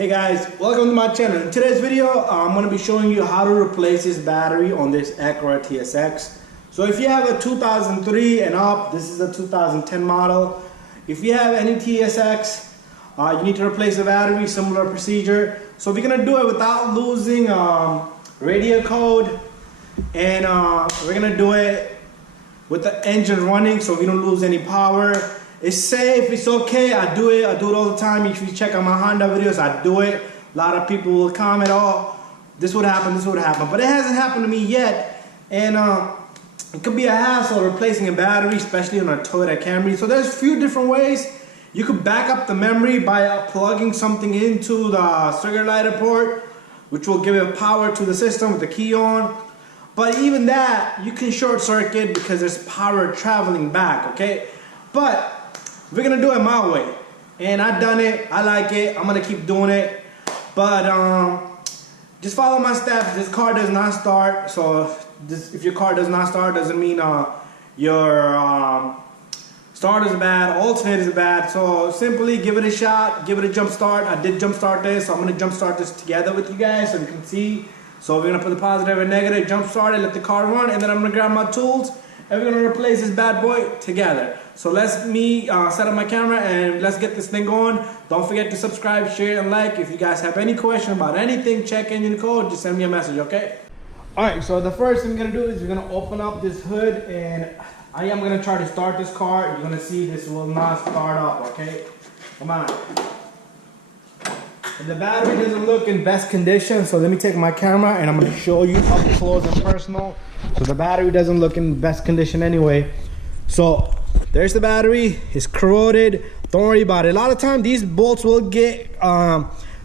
Hey guys, welcome to my channel. In today's video, I'm going to be showing you how to replace this battery on this ACURA TSX. So if you have a 2003 and up, this is a 2010 model. If you have any TSX, you need to replace the battery, similar procedure. So we're going to do it without losing radio code, and we're going to do it with the engine running so we don't lose any power. It's safe, it's okay, I do it all the time. If you check out my Honda videos, I do it. A lot of people will comment, oh, this would happen, but it hasn't happened to me yet. And it could be a hassle replacing a battery, especially on a Toyota Camry. So there's a few different ways. You could back up the memory by plugging something into the circuit lighter port, which will give it power to the system with the key on. But even that, you can short circuit because there's power traveling back, okay? But we're gonna do it my way, and I've done it. I like it. I'm gonna keep doing it. But just follow my steps. This car does not start. So if your car does not start, doesn't mean your starter is bad, alternate is bad. So simply give it a shot. Give it a jump start. I did jump start this, so I'm gonna jump start this together with you guys so you can see. So we're gonna put the positive and negative, jump start it, let the car run, and then I'm gonna grab my tools and we're gonna replace this bad boy together. So let's set up my camera and let's get this thing going. Don't forget to subscribe, share, and like. If you guys have any question about anything, check engine code, just send me a message, okay? All right, so the first thing we're gonna do is we're gonna open up this hood, and I am gonna try to start this car. You're gonna see this will not start up, okay? Come on. And the battery doesn't look in best condition, so let me take my camera and I'm gonna show you up close and personal. So the battery doesn't look in best condition anyway. So there's the battery, it's corroded. Don't worry about it. A lot of times these bolts will get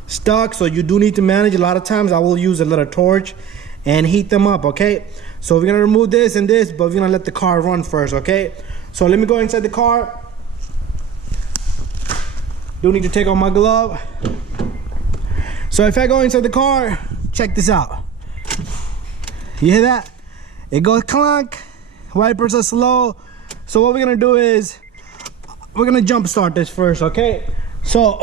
stuck, so you do need to manage. A lot of times I will use a little torch and heat them up, okay? So we're gonna remove this and this, but we're gonna let the car run first, okay? So let me go inside the car. Do need to take off my glove. So if I go inside the car, check this out. You hear that? It goes clunk, wipers are slow. So what we're gonna do is, we're gonna jump start this first, okay? So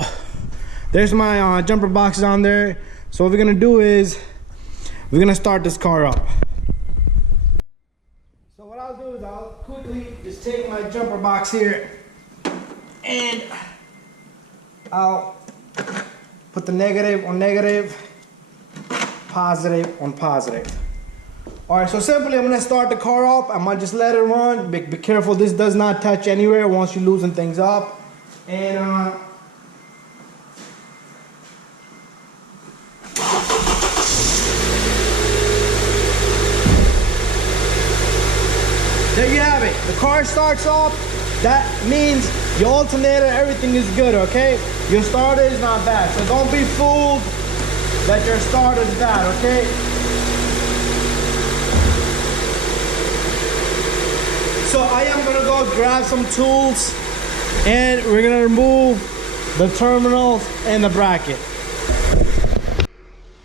there's my jumper boxes on there. So what we're gonna do is, we're gonna start this car up. So what I'll do is I'll quickly just take my jumper box here and I'll put the negative on negative, positive on positive. All right, so simply I'm gonna start the car up. I'm gonna just let it run. Be careful, this does not touch anywhere once you're losing things up. And there you have it. The car starts off. That means your alternator, everything is good, okay? Your starter is not bad. So don't be fooled that your starter is bad, okay? So I am gonna go grab some tools and we're gonna remove the terminals and the bracket.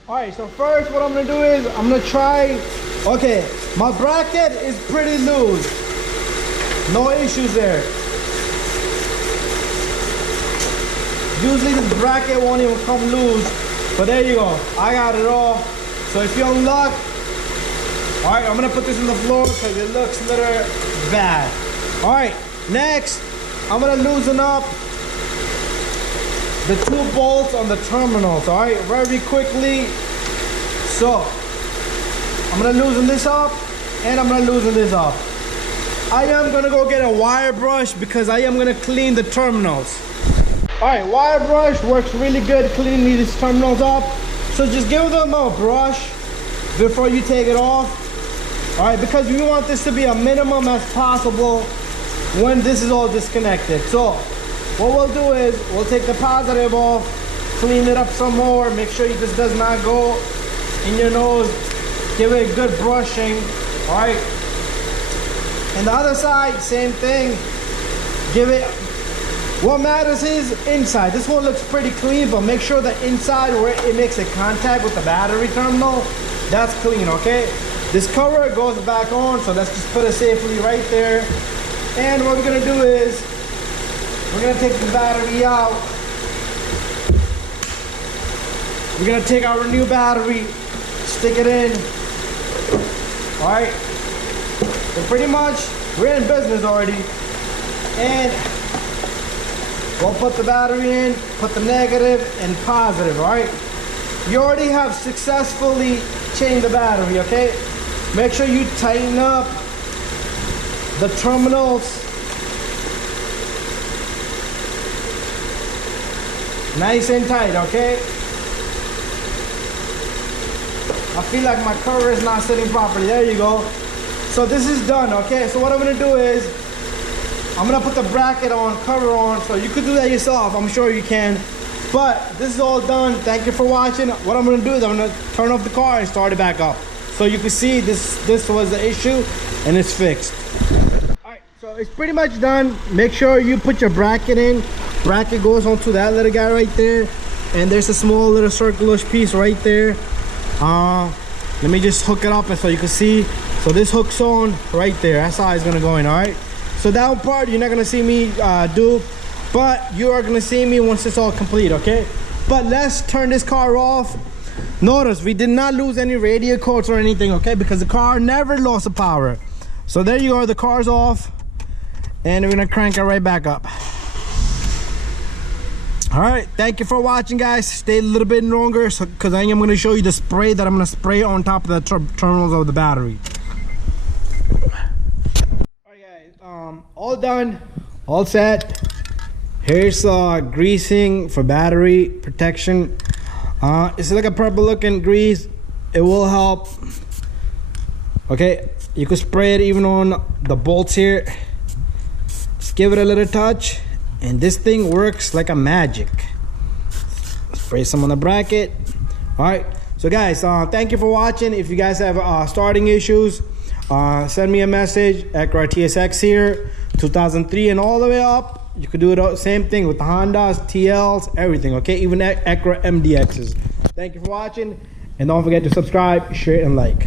All right, so first what I'm gonna do is I'm gonna try, okay, my bracket is pretty loose. No issues there. Usually this bracket won't even come loose, but there you go. I got it off. So if you're in luck, all right, I'm gonna put this on the floor because it looks a little bad. All right, next, I'm gonna loosen up the two bolts on the terminals, all right, very quickly. So, I'm gonna loosen this up and I'm gonna loosen this up. I am gonna go get a wire brush because I am gonna clean the terminals. All right, wire brush works really good cleaning these terminals up. So just give them a brush before you take it off. All right, because we want this to be a minimum as possible when this is all disconnected. So what we'll do is we'll take the positive off, clean it up some more, make sure this does not go in your nose. Give it a good brushing, all right? And the other side, same thing. Give it, what matters is inside. This one looks pretty clean, but make sure the inside where it makes a contact with the battery terminal, that's clean, okay? This cover goes back on, so let's just put it safely right there. And what we're gonna do is, we're gonna take the battery out. we're gonna take our new battery, stick it in. All right, so pretty much we're in business already, and we'll put the battery in, put the negative and positive. All right, you already have successfully changed the battery. Okay, make sure you tighten up the terminals nice and tight. Okay, I feel like my cover is not sitting properly. There you go. So this is done. Okay, so what I'm gonna do is I'm gonna put the bracket on, cover on, so you could do that yourself. I'm sure you can. But this is all done. Thank you for watching. What I'm gonna do is I'm gonna turn off the car and start it back up. So you can see this was the issue and it's fixed. All right, so it's pretty much done. Make sure you put your bracket in. Bracket goes onto that little guy right there. And there's a small little circular piece right there. Let me just hook it up so you can see. So this hooks on right there. That's how it's gonna go in. All right, so that part you're not gonna see me do, but you are gonna see me once it's all complete. Okay, but let's turn this car off. Notice we did not lose any radio cords or anything, okay, because the car never lost the power. So there you go, the car's off, and we're gonna crank it right back up. All right, thank you for watching, guys. Stay a little bit longer because I am going to show you the spray that I'm going to spray on top of the terminals of the battery. All right, guys, all done, all set. Here's greasing for battery protection. It's like a purple looking grease. It will help. Okay, you can spray it even on the bolts here. Just give it a little touch. And this thing works like a magic. Spray some on the bracket. All right, so guys, thank you for watching. If you guys have starting issues, send me a message. ACURA TSX here, 2003 and all the way up. You could do it same thing with the Hondas, TLs, everything. Okay, even ACURA MDXs. Thank you for watching, and don't forget to subscribe, share, and like.